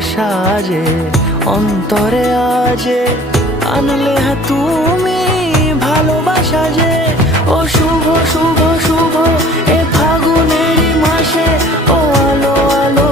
সাজে অন্তরে আজে আনলে হ্যাঁ তুমি ভালোবাসা যে। ও শুভ শুভ শুভ এ ফাগুনেরই মাসে, ও আলো আলো